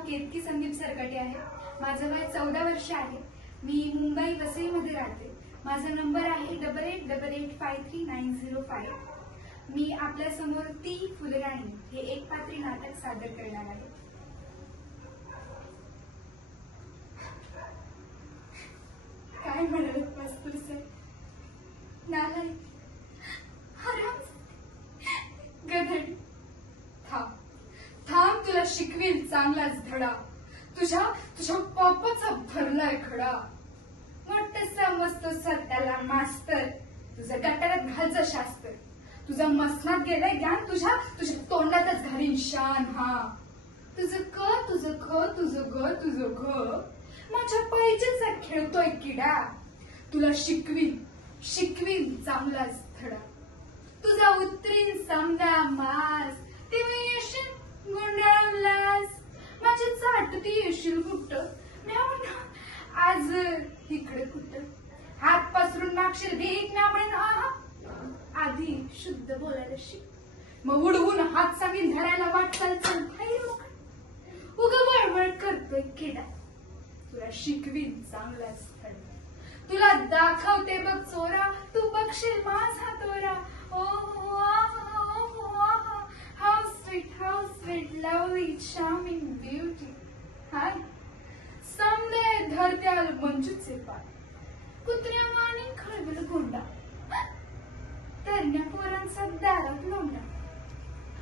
नाव केतकी संदीप सरकटे आहे. माझं वय 14 वर्ष आहे. मी मुंबई वसईमध्ये राहते. माझा नंबर आहे 8888533905. मी आपल्या समोर ती फुलराणी हे एक पात्री नाटक सादर करणार आहे. काय म्हणाले मस्तूर सर, नालायक, हराम, गधडी. थांब थांब, तुला शिकवील चांगलाच धडा. तुझ्या पापाचा भरलाय खडा. मोठं समजतो स्वतःला मास्तर, तुझं गटारात घालचं शास्त्र. तुझा मसनात गेलाय ज्ञान, तुझ्या तोंडातच घालीन शान. हा तुझं क तुझं ख तुझं ग तुझं घ, माझ्या पाहिजेचा खेळतोय किडा. तुला शिकवीन चांगलाच धडा. तुझा उतरीन समजा मास, तेव्हा येशील गुंडाळलास. माझी चाटती येशील कुठं, आज इकडे कुठं. हात पसरून मागशील भीक ना म्हणून. आधी शुद्ध बोलायला शिक, मग उडवून हात सांगीन धरायला वाटचाल. चल उग वळवळ करतोय किडा. तुला शिकवीन चांगलाच धडा. तुला दाखवते बघ चोरा, तू बघशील माझा तोरा. How sweet lovely charming beauty. हाय समदे धरत्याल मंजूचे पाय, कुत्र्या वाणी खळबळ गोंडा. तरण्या पोरांचा दारात लोंडा.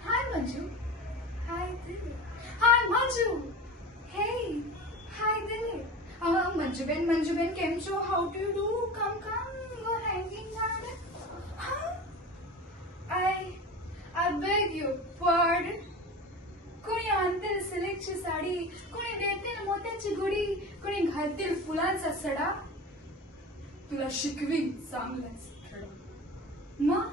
हाय मंजू, हाय दिले. हाय मंजू, हे हाय दिले. मंजूबेन केम छो, how to do, come go hanging garden. I beg you pardon. कोणी आणतील सिल्कची साडी, कोणी देतील मोत्याची गुडी, कोणी घालतील फुलांचा सडा. तुला शिकवीन चांगलाच धडा. मग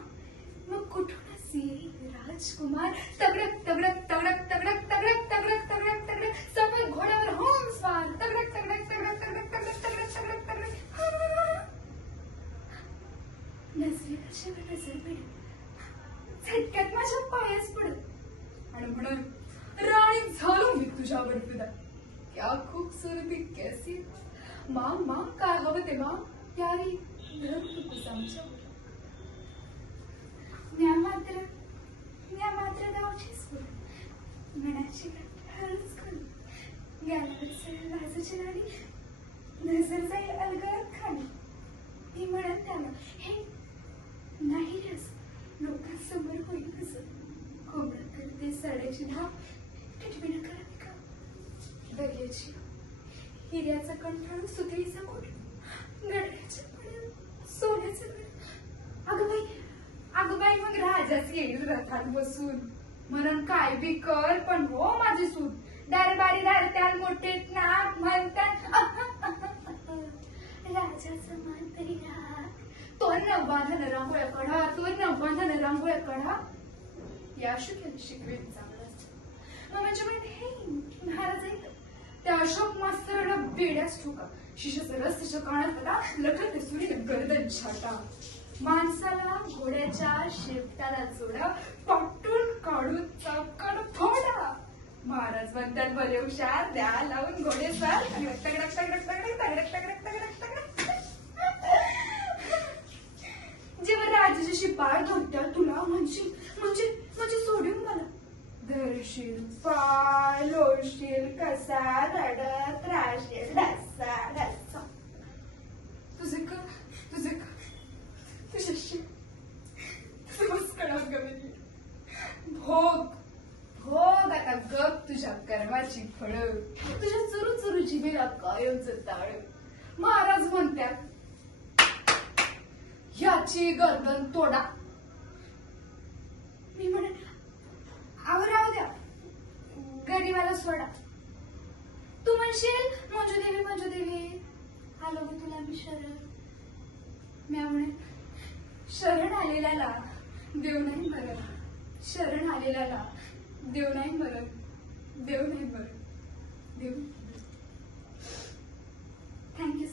कुठूनच येईल राजकुमार, तगडक तगडक तगडक तगडक तगडक तगडक तगडक तगडक, सफेद घोड्यावर होऊन स्वार. तगडक तगडक तगडक तगडक तगडक तगडक तगडक तगडक. नजरे कशावर नजर पडेल, झटक्यात माझ्या पायास पडत आणि म्हणून राणी झालो मी तुझ्यावर फिदा. क्या खूबसूरती कैसी माँ काय हवं ते माँ, प्यारी तुझ आमच्या. म्या मात्र गावचीच फुलं, मनाची हळूच खोल. गेल्यावर सरळ लाजाची राणी, नजर जाईल अलगद खाली. मी म्हणत त्याला, हे नाही रस लोकांसमोर होईल कसं. कोंबडा करते सड्याची धाप, टिटविणं करावी का. दर्याची हिऱ्याचा कंठाळ, सुतळीचा कोट, गडऱ्याच्या पडत सोन्याचं घर. अगं बाई मग राजाच येईल रथात बसून, म्हणून काय बी कर पण हो माझी सून. दरबारी धरत्याल मोठेत नाक म्हणतात, राजाचं मान तरी राख. तोरण बांधन रांगोळ्या काढा. या शिकवेन चांगलाच. म्हणजे हे महाराज आहेत त्या अशोक मास्तराला बेड्याच ठोका. शिशाचा रस तिच्या कानात होता, लखनते सुरीने गर्दन छाटा. माणसाला घोड्याच्या शेपटाला जोडा, पाटून काढून चापकान फोडा. महाराज म्हणतात भले हुशार, द्या लावून घोडेस्वार. तगडक तगडक तगडक तगडक तगडक तगडक तगडक तगडक. जेव्हा राजाची शिपाळ धरत्या तुला म्हणशील म्हणजे सोडून मला. धरशील पाय, लोळशील कसा, रडत राहशील ढसा ढसा. तुझ्याशी बस कळा गमेली. भोग आता गप तुझ्या कर्माची फळ. तुझ्या चुरू जिभेला कायमच ताळ. महाराज म्हणतात याची गर्दन तोडा. मी म्हणत राहू द्या, गरीबाला सोडा. तू म्हणशील मंजू देवी आलो मी तुला मी शरण. म्या म्हणे शरण आलेल्याला देव नाही मरण. शरण आलेल्याला देव नाही मरण. थँक्यू.